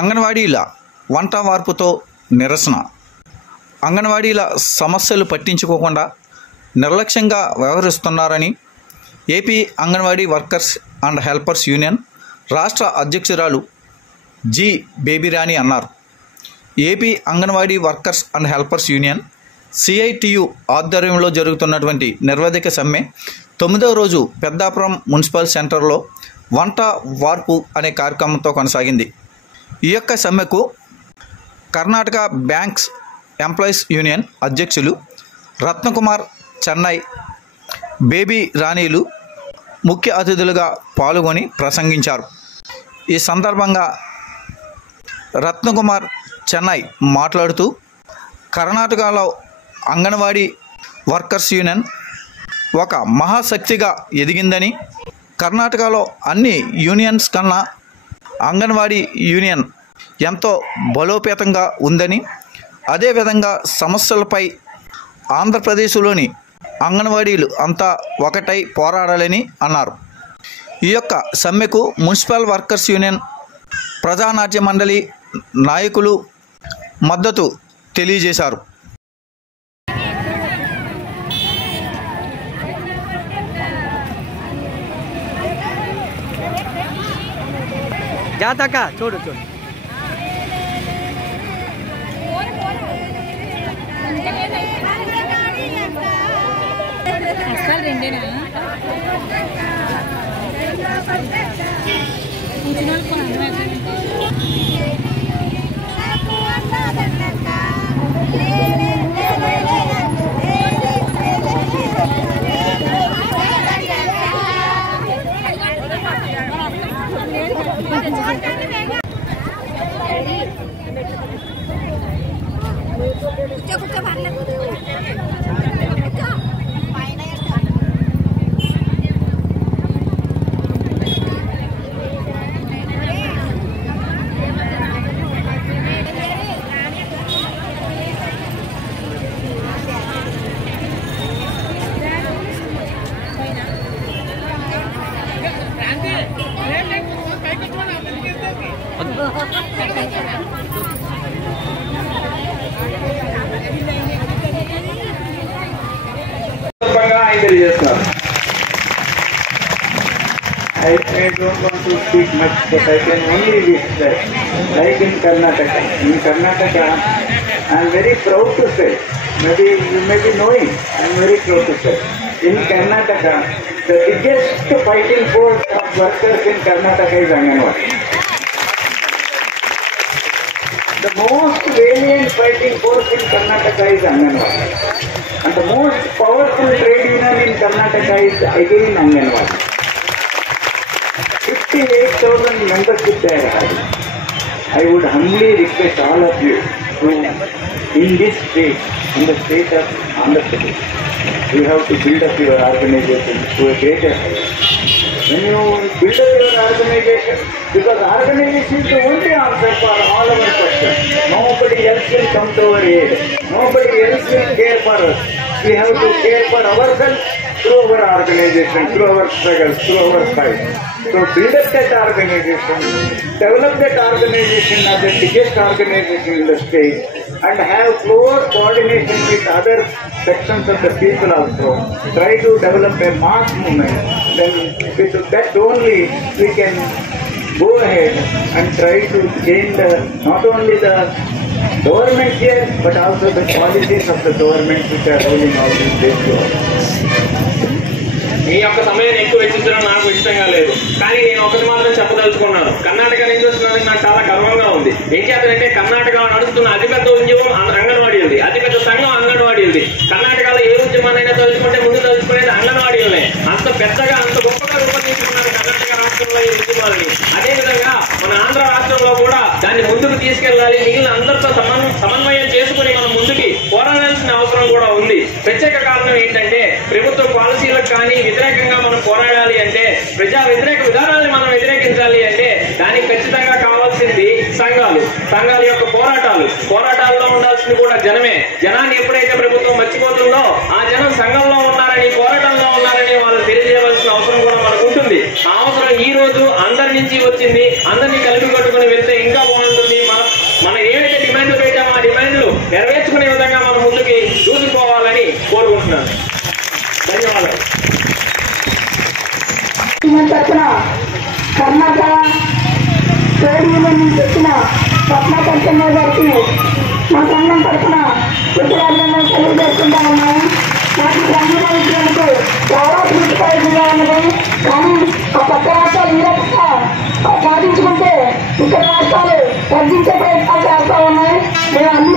అంగన్వాడీల వంట వార్పుతో నిరసన. అంగన్వాడీల సమస్యలు పట్టించుకోకుండా నిర్లక్ష్యంగా వ్యవహరిస్తున్నారని AP anganwadi workers and helpers union రాష్ట్ర అధ్యక్షురాలు జి బేబీరాణి అన్నారు. AP anganwadi workers and helpers union CITU ఆధ్వర్యంలో జరుగుతున్నటువంటి నిర్వధిక సమ్మె 9వ రోజు పెద్దాపురం మున్సిపల్ సెంటర్లో వంట వార్పు అనే కార్యక్రమంతో కొనసాగింది. ఈ యొక్క సమ్మెకు కర్ణాటక బ్యాంక్స్ ఎంప్లాయీస్ యూనియన్ అధ్యక్షులు రత్నకుమార్ చెన్నై, బేబీ రాణీలు ముఖ్య అతిథులుగా పాల్గొని ప్రసంగించారు. ఈ సందర్భంగా రత్నకుమార్ చెన్నై మాట్లాడుతూ కర్ణాటకలో అంగన్వాడీ వర్కర్స్ యూనియన్ ఒక మహాశక్తిగా ఎదిగిందని, కర్ణాటకలో అన్ని యూనియన్స్ కన్నా అంగన్వాడీ యూనియన్ ఎంతో బలోపేతంగా ఉందని, అదేవిధంగా సమస్యలపై ఆంధ్రప్రదేశ్లోని అంగన్వాడీలు అంతా ఒకటై పోరాడాలని అన్నారు. ఈ యొక్క సమ్మెకు మున్సిపల్ వర్కర్స్ యూనియన్ ప్రజానాట్య మండలి నాయకులు మద్దతు తెలియజేశారు. జాతక చూడు చూడు అసలు రెండేనా కూర్చున్న I don't want to speak much, but I can only wish that, like in Karnataka, I am very proud to say, maybe you may be knowing, I am very proud to say, in Karnataka, the biggest fighting force of workers in Karnataka is Anganwadi. The most valiant fighting force in Karnataka is Anganwadi. And the most powerful trade union in Karnataka is again Anganwadi. 58,000 membership there. I would humbly request all of you to, in this state, in the state of Andhra Pradesh, you have to build up your organization to a greater height. When you build up your organization, because organization is the only answer for all our questions. Nobody else will come to our aid. Nobody else will care for us. We have to care for ourselves through our organization, through our struggles, through our fight. So build up that organization, develop that organization as the biggest organization in the state, and have close coordination with other sections of the people also. Try to develop a mass movement. Then with that only we can go ahead and try to change not only the government here, but also the policies of the government which are ruling all these days. మీ యొక్క సమయాన్ని ఎక్కువ వెచ్చించడం నాకు ఇష్టంగా లేదు, కానీ నేను ఒకటి మాత్రం చెప్పదలుచుకున్నాను. కర్ణాటక నుంచి వస్తున్నందుకు నాకు చాలా గర్వంగా ఉంది. ఏం చేద్దంటే కర్ణాటకలో నడుస్తున్న అతిపెద్ద ఉద్యమం అంగన్వాడీ ఉంది, అతిపెద్ద సంఘం అంగన్వాడీ ఉంది. కర్ణాటకలో ఏ ఉద్యమాన్నైనా తలుచుకుంటే ముందు తలుచుకునేది అంగన్వాడీలనే. అంత పెద్దగా అంత గొప్పగా రూపొందించుకున్నారు కర్ణాటక రాష్ట్రంలో ఈ ఉద్యమాలని. అదేవిధంగా మన ఆంధ్ర రాష్ట్రంలో కూడా దాన్ని ముందుకు తీసుకెళ్లాలి, మిగిలిన అందరితో సమన్వయం చేసుకుని మనం ముందుకి పోరాడాల్సిన అవసరం కూడా ఉంది. ప్రత్యేక కారణం ఏంటంటే ప్రభుత్వ పాలసీలకు కానీ వ్యతిరేకంగా మనం పోరాడాలి అంటే, ప్రజా వ్యతిరేక విధానాలను మనం వ్యతిరేకించాలి అంటే దానికి ఖచ్చితంగా కావాల్సింది సంఘాల యొక్క పోరాటాల్లో ఉండాల్సింది కూడా జనమే. జనాన్ని ఎప్పుడైతే ప్రభుత్వం మర్చిపోతుందో ఆ జనం సంఘంలో ఉన్నారని, పోరాటంలో ఉన్నారని వాళ్ళు తెలియజేయవలసిన అవసరం కూడా మనకు ఉంటుంది. ఆ అవసరం ఈ రోజు అందరి నుంచి వచ్చింది. అందరినీ కలిపి కట్టుకుని వెళ్తే ఇంకా బాగుంటుంది. మనం ఏవైతే డిమాండ్లు పెట్టామో ఆ డిమాండ్లు నెరవేర్చుకునే విధంగా మనం ముందుకి దూసుకుపోవాలని కోరుకుంటున్నాను. ధన్యవాదాలు. తరఫున కర్ణాటక ట్రేడ్ యూనియన్ నుంచి వచ్చిన రత్నాకర్ గారికి మా సంఘం తరఫున ఉత్తరాభినందనలు తెలియజేసుకుంటా ఉన్నాము. నాకు సంఘటన ఇచ్చినందుకు చాలా తృప్తికరంగా ఉన్నది. కానీ ఆ పక్క రాష్ట్రాలు ఈ రకంగా సాధించుకుంటే ఇతర రాష్ట్రాలు తగ్గించే ప్రయత్నాలు చేస్తా ఉన్నాయి. మేము అన్ని